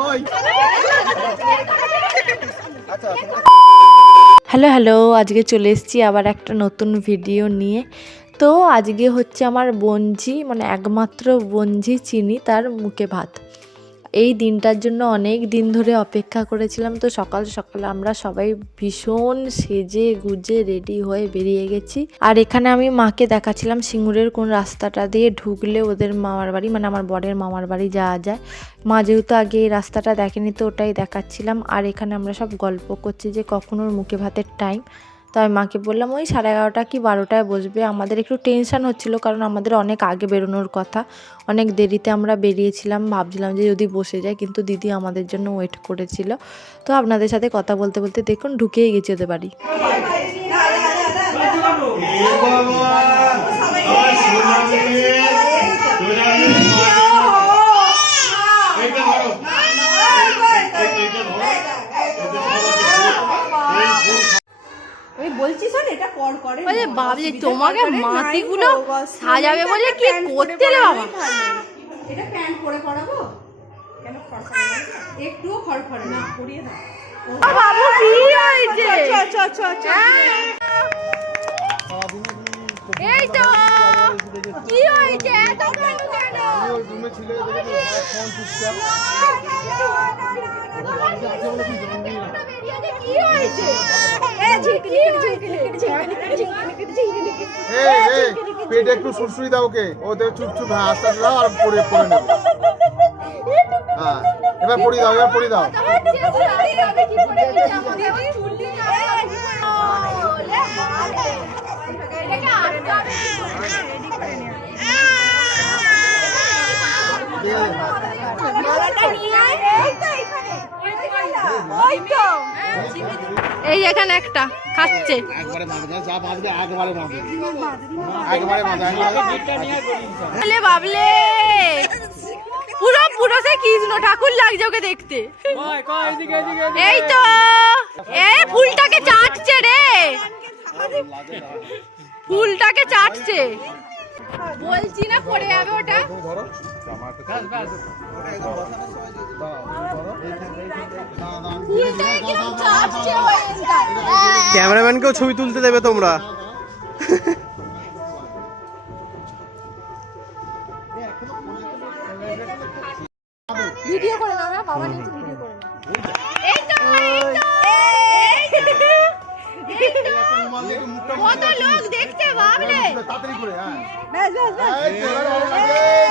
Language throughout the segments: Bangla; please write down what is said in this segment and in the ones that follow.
ওই। আচ্ছা হ্যালো হ্যালো আজকে চলে এসেছি আবার একটা নতুন ভিডিও নিয়ে। তো আজকে হচ্ছে আমার বঞ্জি মানে একমাত্র বঞ্জি চিনি তার মুখে ভাত। এই দিনটার জন্য অনেক দিন ধরে অপেক্ষা করেছিলাম। তো সকাল সকাল আমরা সবাই ভীষণ সেজে গুজে রেডি হয়ে বেরিয়ে গেছি। আর এখানে আমি মাকে দেখাচ্ছিলাম সিঙ্গুরের কোন রাস্তাটা দিয়ে ঢুকলে ওদের মামার বাড়ি মানে আমার বরের মামার বাড়ি যাওয়া যায়। মা যেহেতু আগে এই রাস্তাটা দেখেনি, তো ওটাই দেখাচ্ছিলাম। আর এখানে আমরা সব গল্প করছি যে কখন ওর মুখে ভাতের টাইম তো আমি মাকে বললাম, ওই সাড়ে এগারোটা কি বারোটায় বসবে? আমাদের একটু টেনশান হচ্ছিল কারণ আমাদের অনেক আগে বেরোনোর কথা। অনেক দেরিতে আমরা বেরিয়েছিলাম, ভাবছিলাম যে যদি বসে যায়, কিন্তু দিদি আমাদের জন্য ওয়েট করেছিল। তো আপনাদের সাথে কথা বলতে বলতে দেখুন ঢুকেই গেছি ওদের বাড়ি। বলছি শোন এটা কর করে না, বাবলি, তোমাকে মাটিগুলো সাজাবে বলে কি করতে রে বাবা? এটা প্যান্ট পরে পরাবো কেন খড়খড়ে? একটুও খড়খড়ে না পরিয়ে দাও বাবু কি হয়েছে চ চ চ এই তো কি হয়েছে এত কেন কেন কি হয়েছে পেটে একটু সুরসুরি দাও ওকে ও দেখো চুপ চুপ হ্যাঁ আস্তে আস্তে দাও আর পড়ে পড়ে নেবে হ্যাঁ এবার পড়িয়ে দাও এবার পড়িয়ে দাও এই এখানে একটা খাচ্ছে। একবারে মারবে যা বাঁধবে একবারে মারবে একবারে মারবে বলে বাবলে পুরো পুরো সে কৃষ্ণ ঠাকুর লাগছে ওকে দেখতে। এই তো। এই ফুলটাকে চাটছে রে। ফুলটাকে চাটছে। বলছি না পড়ে যাবে ওটা। ক্যামেরাম্যানকেও ছবি তুলতে দেবে তোমরা। ভিডিও করে নাও না বাবা নিচে ভিডিও করে নাও এই তো এই তো কত লোক দেখছে বাবলে তাড়াতাড়ি করে হ্যাঁ। ব্যাস ব্যাস ব্যাস।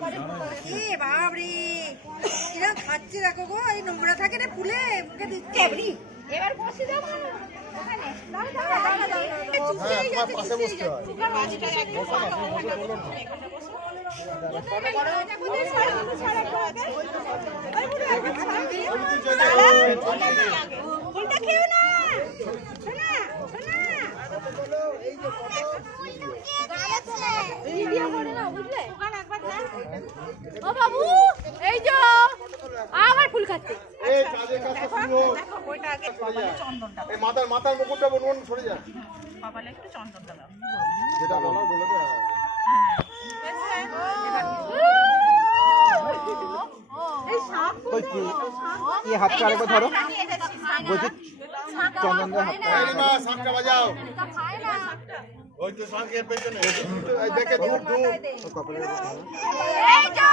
পারে এ বাবরে কিরম খাচ্ছে দেখো গো এই নোংরা থাকে না ফুলে মুখে দিচ্ছে। এবার বসে যাও ওখানে। ও মাথার মাথার মুকুটটা বলুন সরে যা যেটা বলো বলে দে কি হাতটা আরেকবার ধরো। বলছি চন্দন দা হাতটা। এই রিমা, শাঁখটা বাজাও। ওই তো শাঁখের পেছনে দেখে দূর দূর কপালে এই যে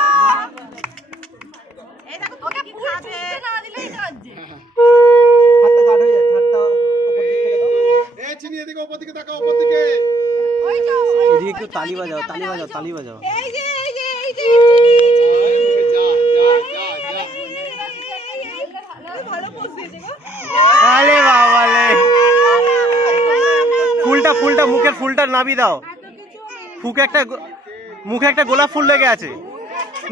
ওকে ফুল ছুঁতে না দিলেই কাঁদছে হাতটা গাঢ় হয়ে হাতটা উপর দিকে ফেলে দাও এই চিনি এদিকে ওপর দিকে তাকাও ওপর দিকে ওই যে এদিকে একটু তালি বাজাও তালি বাজাও তালি বাজাও এই যে এই এই ভালো পোজ দিয়েছে গো আরে বাবা রে ফুলটা ফুলটা, মুখের ফুলটা নাবি দাও। ফুকে একটা মুখে একটা গোলাপ ফুল লেগে আছে।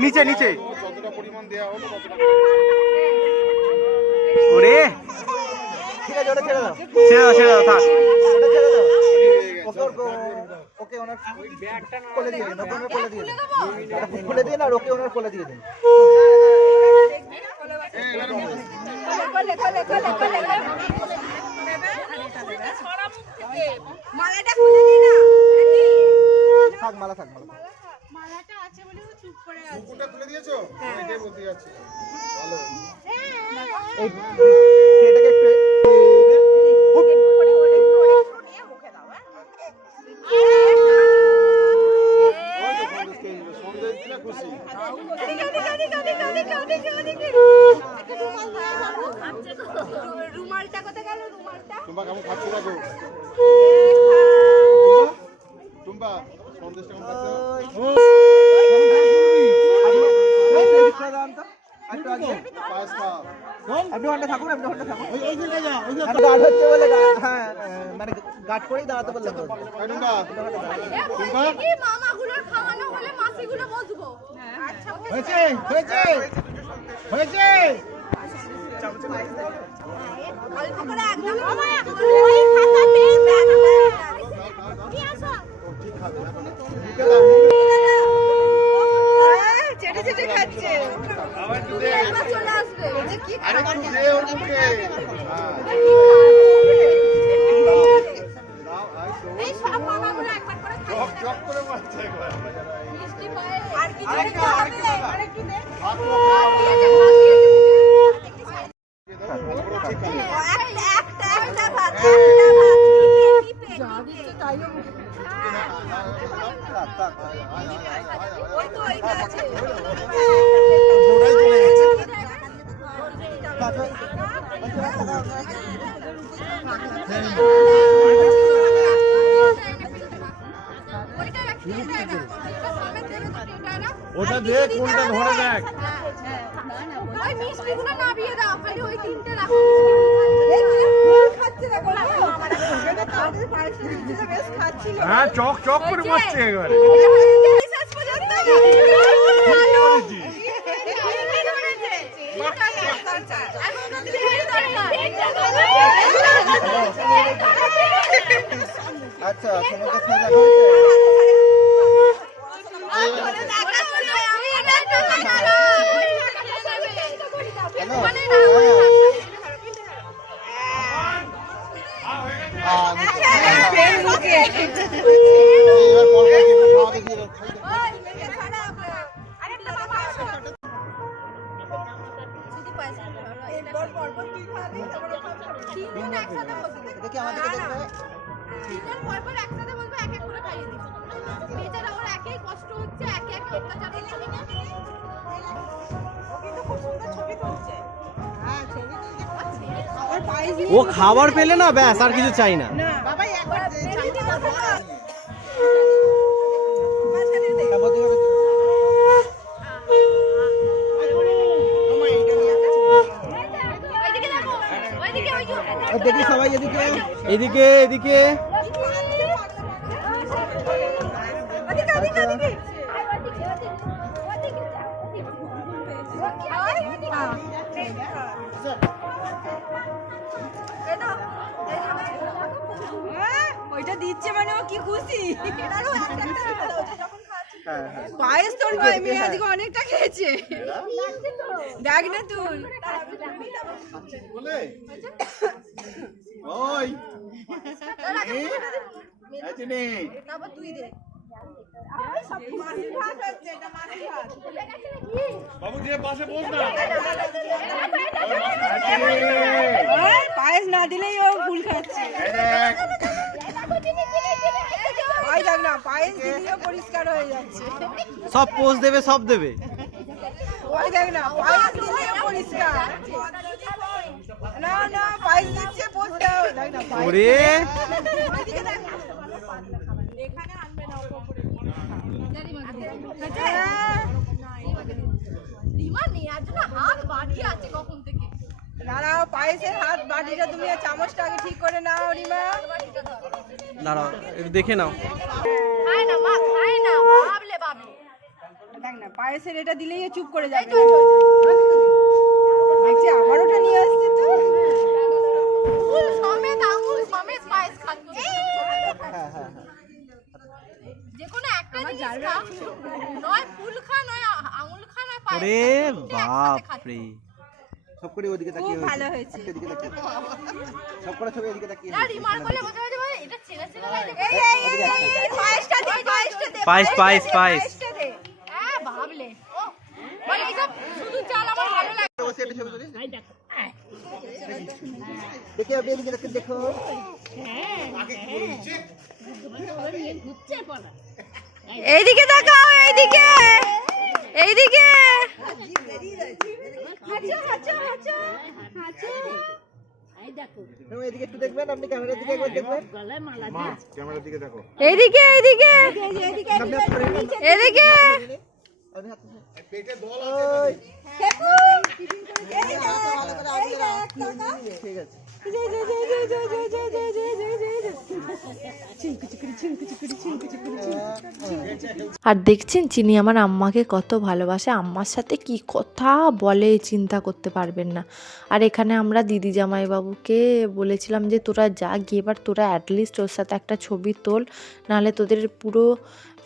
নিচে নিচে। ওরে। ছেড়ে দাও ছেড়ে দাও, থাক। ওকে ওনার দিয়ে দিন ওকে ওনার দিয়ে দিন খুলে। মালাটা খুলে দি না থাক মালা থাক মালা থাক। কুকুরটা তুলে দিয়েছ? এটাই বলতে যাচ্ছি ভালো। এই আপনি ওখানটা থাকুন আপনি ওখানটা থাকুন গার্ড হচ্ছে বলে হ্যাঁ মানে গার্ড করেই দাঁড়াতে বললাম হয়েছে হয়েছে হয়েছে ওটা দে কোনটা ধরে দেখ। ওই মিষ্টিগুলো নামিয়ে দাও খালি ওই তিনটে রাখো। দেখো হ্যাঁ চক চক করে মারছে একবার। আচ্ছা তোমাকে খেয়ে দেখা হয়েছে হ্যালো হ্যাঁ, নিচে। এবার পর পর কেটে খাওয়া দেখিয়ে দাও, খাই দাও। দেখি আমার দিকে দেখবে। তিনজন পর পর একসাথে বলব এক এক করে খাইয়ে দিচ্ছি। বেচারা ওর একই কষ্ট হচ্ছে একে একে অত্যাচার হচ্ছে। ও খাবার পেলে না ব্যাস আর কিছু চাই না। তারপর দিকে হবে। তো। ওইদিকে দেখো ওইদিকে ওই যে এই দেখি সবাই এদিকে। এদিকে এদিকে। পায়েস তোর নয় মেয়ে আজকে অনেকটা খেয়েছে। দেখ না তুই। ওই। আছে নে। তারপর তুই দে। মাসি ভাত হচ্ছে এটা মাসি ভাত। বাবু দিয়ে পাশে বস না। পায়েস না দিলেই ও ফুল খাচ্ছে ওই দেখ না পায়েস দিলেও পরিষ্কার হয়ে যাচ্ছে। সব পোজ দেবে সব দেবে। ওই দেখ না পায়েস দিলেও পরিষ্কার। না না পায়েস দিচ্ছে পোস্ট দাও দেখ না ওরে। ওইদিকে দেখ। না। এখানে আনবে না ওপরে রিমা নেওয়ার জন্য হাত বাড়িয়ে আছে কখন না না পায়েসের হাত বাটিটা তুমি আর চামচটা আগে ঠিক করে নাও রিমা। দাঁড়াও একটু দেখে নাও। খায় না মা খায় না বাবলে বাবলে দেখ না পায়েসের এটা দিলেই চুপ করে যাবে। দেখছি আবার ওটা নিয়ে আসছে তো। ফুল সমেত আঙুল সমেত পায়েস খাচ্ছে। যে কোনো একটা জিনিস খা। নয় ফুল খা নয় আঙুল খা নয় পায়েস ওরে বাপ রে সব করে ওদিকে তাকিয়ে ভালো হয়েছে। এদিকে তাকিয়ে সব করে ছবি এদিকে তাকিয়ে না রিমার করলে বোঝা যাবে এটা ছেলে ছেলে লাগে। এই এই এই, পায়েসটা দে পায়েসটা দে পায়েস পায়েস পায়েস। হ্যাঁ ভাবলে। এইসব শুধু চাল আমার ভালো লাগে। বসে একটা ছবি তুলি দেখে আপনি এদিকে দেখে। দেখো এইদিকে তাকাও এইদিকে। এদিকে এইদিকে এইদিকে। পেটে দল ঠিক আছে আর দেখছেন চিনি আমার আম্মাকে কত ভালোবাসে, আম্মার সাথে কি কথা বলে চিন্তা করতে পারবেন না। আর এখানে আমরা দিদি জামাইবাবুকে বলেছিলাম যে, তোরা যা গিয়ে এবার তোরা অ্যাটলিস্ট ওর সাথে একটা ছবি তোল, নাহলে তোদের পুরো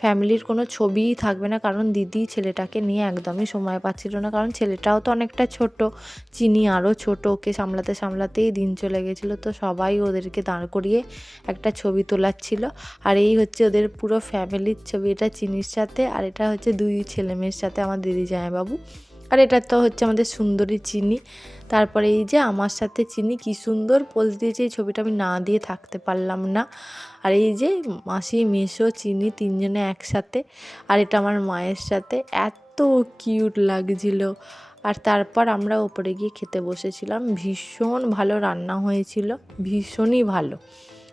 ফ্যামিলির কোনো ছবিই থাকবে না, কারণ দিদি ছেলেটাকে নিয়ে একদমই সময় পাচ্ছিল না। কারণ ছেলেটাও তো অনেকটা ছোট, চিনি আরও ছোট, ওকে সামলাতে সামলাতেই দিন চলে গেছিল। তো সবাই ওদেরকে দাঁড় করিয়ে একটা ছবি তোলাচ্ছিল। আর এই হচ্ছে ওদের পুরো ফ্যামিলির ছবি, এটা চিনির সাথে আর এটা হচ্ছে দুই ছেলে মেয়ের সাথে, আমার দিদি জামাইবাবু। আর এটা তো হচ্ছে আমাদের সুন্দরী চিনি। তারপরে এই যে আমার সাথে চিনি কি সুন্দর পোজ দিয়েছে, এই ছবিটা আমি না দিয়ে থাকতে পারলাম না। আর এই যে মাসি, মেশো, চিনি তিনজনে একসাথে, আর এটা আমার মায়ের সাথে। এত কিউট লাগছিল। আর তারপর আমরা ওপরে গিয়ে খেতে বসেছিলাম। ভীষণ ভালো রান্না হয়েছিল, ভীষণই ভালো।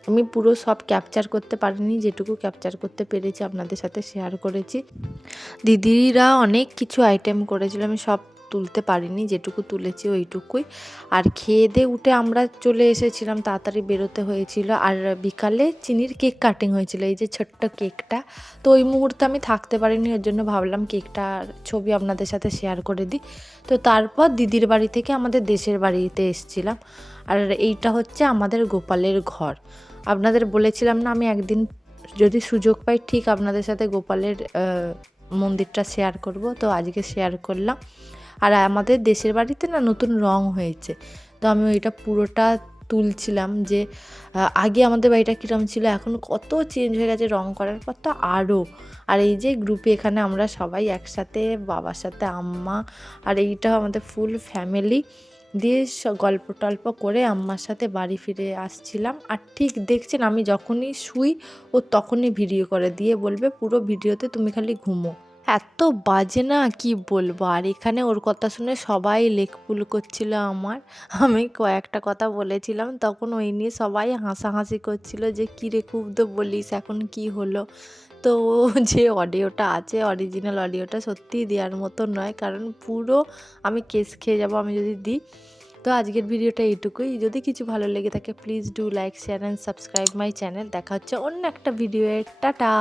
আমি পুরো সব ক্যাপচার করতে পারিনি, যেটুকু ক্যাপচার করতে পেরেছি আপনাদের সাথে শেয়ার করেছি। দিদিরা অনেক কিছু আইটেম করেছিল, আমি সব তুলতে পারিনি, যেটুকু তুলেছি ওইটুকুই। আর খেয়ে দিয়ে উঠে আমরা চলে এসেছিলাম, তাড়াতাড়ি বেরোতে হয়েছিল। আর বিকালে চিনির কেক কাটিং হয়েছিল, এই যে ছোট্ট কেকটা। তো ওই মুহূর্তে আমি থাকতে পারিনি ওর জন্য ভাবলাম কেকটার ছবি আপনাদের সাথে শেয়ার করে দিই। তো তারপর দিদির বাড়ি থেকে আমাদের দেশের বাড়িতে এসেছিলাম। আর এইটা হচ্ছে আমাদের গোপালের ঘর। আপনাদের বলেছিলাম না, আমি একদিন যদি সুযোগ পাই ঠিক আপনাদের সাথে গোপালের মন্দিরটা শেয়ার করব। তো আজকে শেয়ার করলাম। আর আমাদের দেশের বাড়িতে না নতুন রং হয়েছে। তো আমি ওইটা পুরোটা তুলছিলাম যে আগে আমাদের বাড়িটা কীরকম ছিল, এখন কত চেঞ্জ হয়ে গেছে রং করার পর তো আরও আর এই যে গ্রুপে এখানে আমরা সবাই একসাথে, বাবার সাথে, আম্মা আর এইটা আমাদের ফুল ফ্যামিলি দিয়ে গল্প টল্প করে আম্মার সাথে বাড়ি ফিরে আসছিলাম। আর ঠিক দেখছেন আমি যখনই শুই, ও তখনই ভিডিও করে, দিয়ে বলবে, পুরো ভিডিওতে তুমি খালি ঘুমো। এত বাজে না, কি বলব? আর এখানে ওর কথা শুনে সবাই লেকপুল করছিল আমার। আমি কয়েকটা কথা বলেছিলাম, তখন ওই নিয়ে সবাই হাসাহাসি করছিল যে, কী রে, খুব তো বলিস, এখন কি হলো? তো যে অডিওটা আছে, অরিজিনাল অডিওটা সত্যিই দেওয়ার মতো নয়, কারণ পুরো আমি কেস খেয়ে যাব, আমি যদি দিই। তো আজকের ভিডিওটা এইটুকুই। যদি কিছু ভালো লেগে থাকে please do like share and subscribe my channel দেখা হচ্ছে অন্য একটা ভিডিও টাটা!